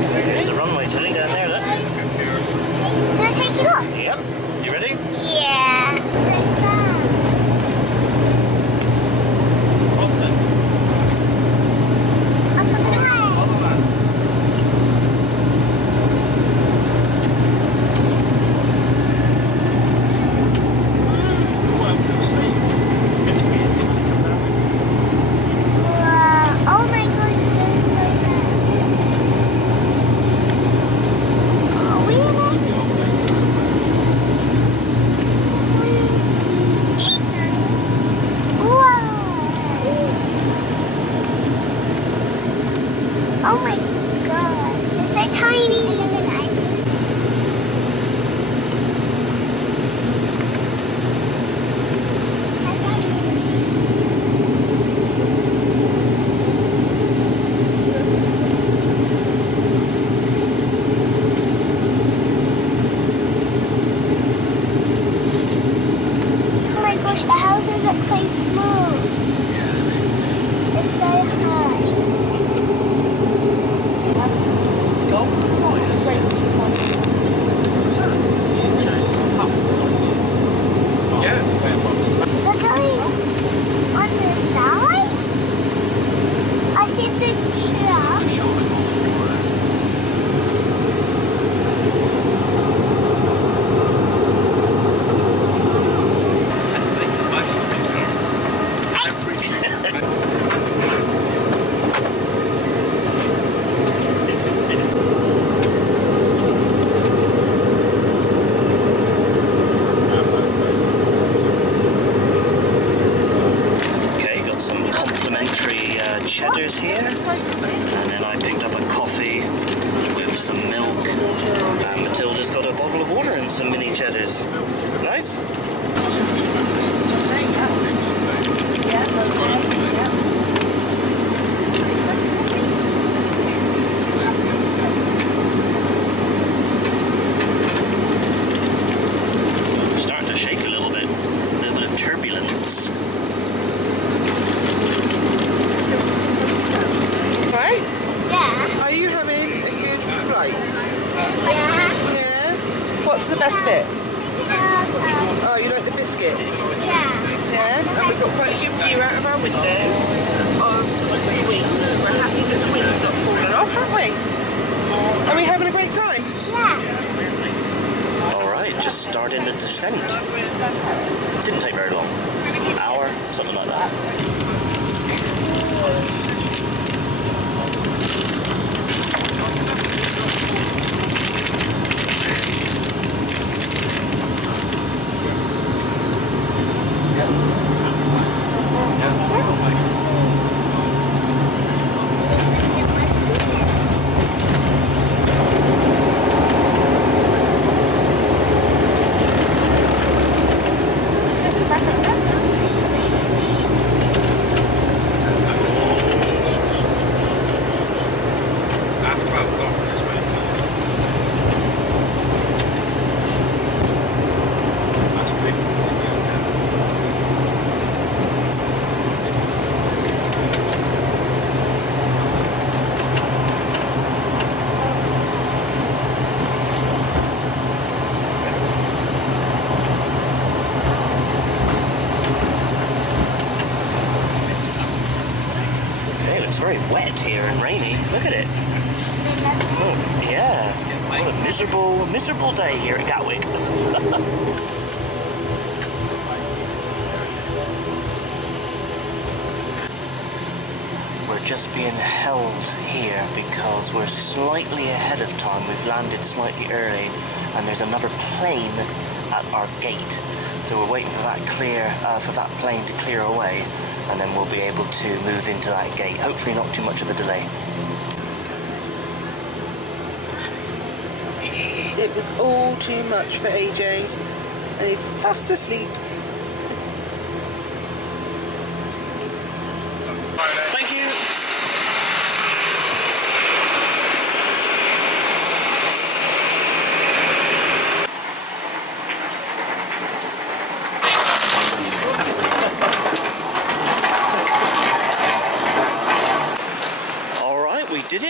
There's the runway, Tilly, down there, look. So we're taking off? Yep. You ready? Yeah. So fun. I'm coming away. Oh my god, it's going so fast. Oh, we are oh my god, it's so tiny. Oh my gosh, the houses look so small. It's so high. We're going on the side. I see a big truck. Okay, got some complimentary cheddars here. And then I picked up a coffee with some milk. And Matilda's got a bottle of water and some mini cheddars. Nice? Starting to shake a little bit of turbulence. Right? Yeah. Are you having a good flight? Yeah. Yeah. What's the best bit? Oh, you like the biscuits? Yeah. Yeah. And we've got quite a good view out of our window of the wings, and we're happy that the wings not fallen off, aren't we? Are we having a great time? Yeah. Alright, just starting the descent. Didn't take very long. An hour, something like that. Very wet here and rainy. Look at it. Oh, yeah. What a miserable day here at Gatwick. We're just being held here because we're slightly ahead of time. We've landed slightly early and there's another plane at our gate. So we're waiting for that plane to clear away, and then we'll be able to move into that gate. Hopefully not too much of a delay. It was all too much for AJ, and he's fast asleep. Thank you. All right, we did it.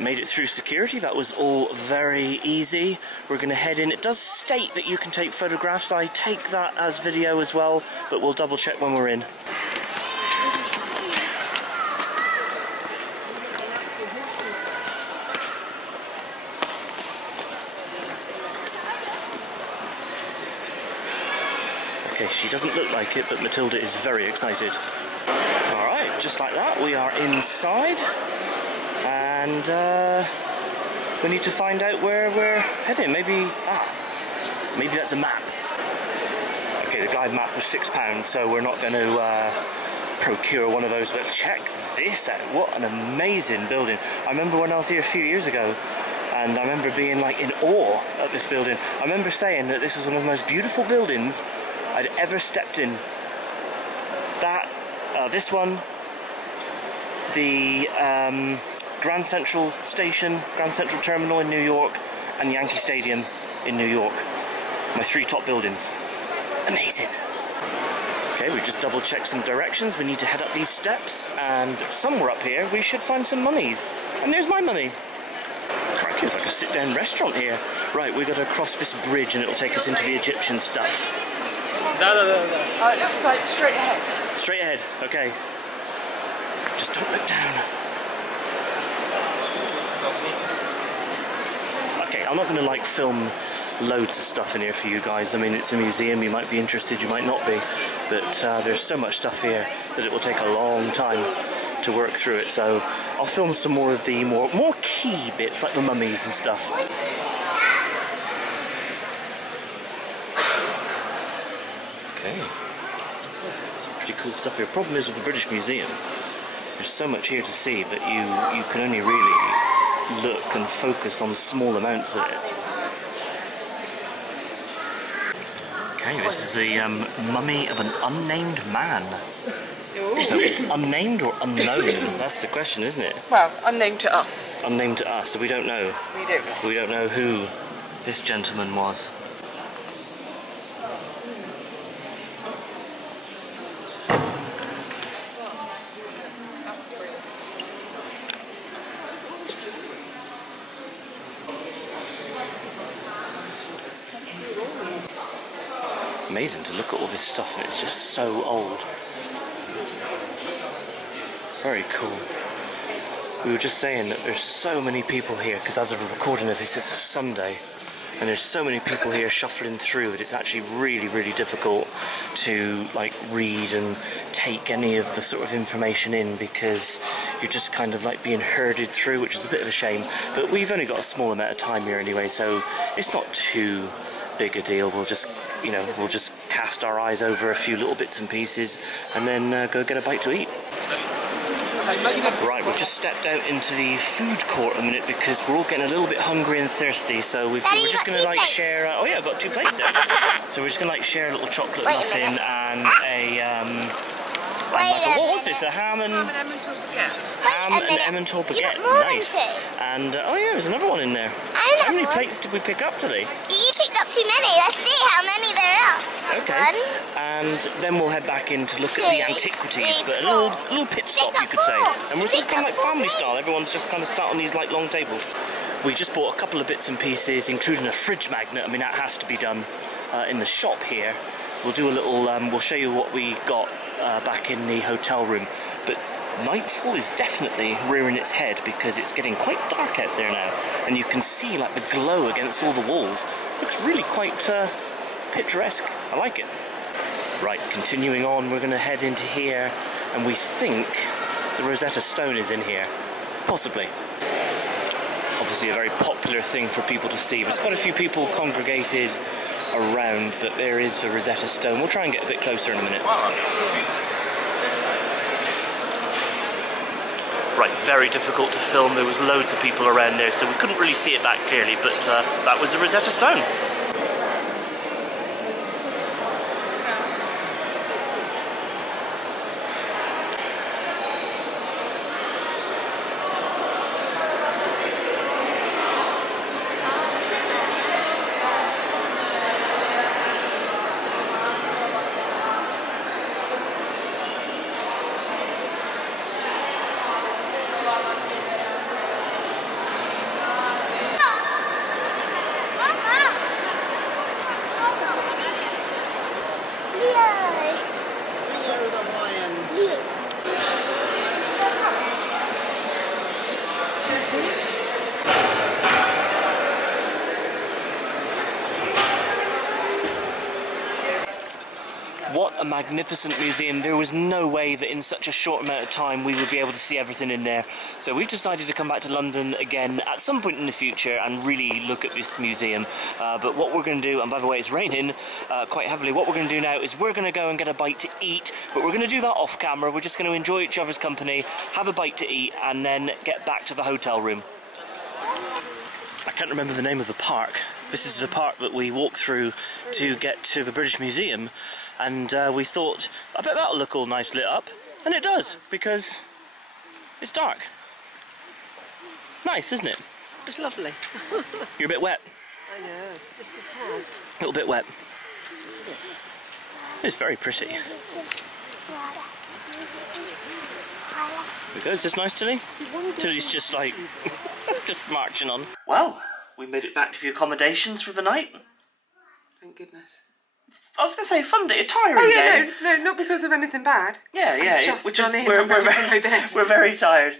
Made it through security. That was all very easy. We're going to head in. It does state that you can take photographs. I take that as video as well, but we'll double check when we're in. Okay, she doesn't look like it, but Matilda is very excited. Alright, just like that, we are inside. And we need to find out where we're heading. Maybe that's a map. Okay, the guide map was £6, so we're not going to procure one of those, but check this out. What an amazing building. I remember when I was here a few years ago, and I remember being like in awe at this building. I remember saying that this was one of the most beautiful buildings I'd ever stepped in. This one, the Grand Central Station, Grand Central Terminal in New York, and Yankee Stadium in New York. My 3 top buildings. Amazing. Okay, we just double checked some directions. We need to head up these steps, and somewhere up here we should find some mummies. And there's my mummy. Cracky, it's like a sit-down restaurant here. Right, we've got to cross this bridge and it'll take us into the Egyptian stuff. No. Oh, it looks like straight ahead. Straight ahead, okay. Just don't look down. Okay, I'm not going to like film loads of stuff in here for you guys. I mean, it's a museum, you might be interested, you might not be, but there's so much stuff here that it will take a long time to work through it, so I'll film some more of the more key bits, like the mummies and stuff. Okay, some pretty cool stuff here. Problem is with the British Museum, there's so much here to see that you can only really look and focus on small amounts of it. Okay, this is a mummy of an unnamed man. So, unnamed or unknown? That's the question, isn't it? Well, unnamed to us. Unnamed to us, so we don't know. We don't know. We don't know who this gentleman was. Amazing to look at all this stuff, and it's just so old. Very cool. We were just saying that there's so many people here, because as of a recording of this, it's a Sunday, and there's so many people here shuffling through that it's actually really, really difficult to like read and take any of the sort of information in, because you're just kind of like being herded through, which is a bit of a shame. But we've only got a small amount of time here anyway, so it's not too big a deal. We'll just, you know, we'll just cast our eyes over a few little bits and pieces and then go get a bite to eat. Right, we've just stepped out into the food court a minute because we're all getting a little bit hungry and thirsty, so we're just going to like share... oh yeah, I've got 2 plates there. So we're just going to like share a little chocolate muffin and a... what was this? A ham and Emmental baguette. Nice. And oh yeah, there's another one in there. How many plates did we pick up today? You picked up too many. Let's see how many there are. Okay. And then we'll head back in to look at the antiquities, but a little pit stop, you could say. And we're sort of kind of like family style. Everyone's just kind of sat on these like long tables. We just bought a couple of bits and pieces, including a fridge magnet. I mean, that has to be done in the shop here. We'll do a little. We'll show you what we got back in the hotel room. But nightfall is definitely rearing its head because it's getting quite dark out there now, and you can see like the glow against all the walls. Looks really quite picturesque. I like it. Right, continuing on, we're going to head into here, and we think the Rosetta Stone is in here. Possibly. Obviously a very popular thing for people to see. There's quite a few people congregated around, but there is the Rosetta Stone. We'll try and get a bit closer in a minute. Right, very difficult to film. There was loads of people around there, so we couldn't really see it that clearly, but that was the Rosetta Stone. a magnificent museum. There was no way that in such a short amount of time we would be able to see everything in there. So we've decided to come back to London again at some point in the future and really look at this museum. But what we're going to do, and by the way it's raining quite heavily, what we're going to do now is we're going to go and get a bite to eat, but we're going to do that off camera. We're just going to enjoy each other's company, have a bite to eat, and then get back to the hotel room. I can't remember the name of the park. This is the park that we walked through to get to the British Museum, and we thought, I bet that'll look all nice lit up, and it does, because it's dark. Nice, isn't it? It's lovely. You're a bit wet. I know, just a tad. A little bit wet. It's very pretty. There goes. Is this nice, Tilly? Tilly's just like, just marching on. Well, we made it back to the accommodations for the night. Thank goodness. I was going to say fun day, a tiring Oh yeah, day. no, not because of anything bad. Yeah, We're bed. We're very tired.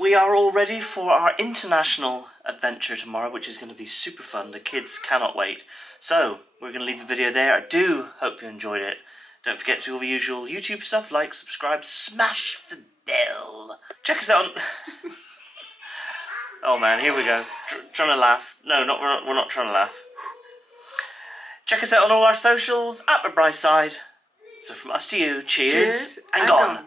We are all ready for our international adventure tomorrow, which is going to be super fun. The kids cannot wait. So, we're going to leave the video there. I do hope you enjoyed it. Don't forget to do all the usual YouTube stuff, like, subscribe, smash the bell. Check us out on... Oh man, here we go. Trying to laugh. No, we're not trying to laugh. Check us out on all our socials, at the bright side. So from us to you, cheers and gone.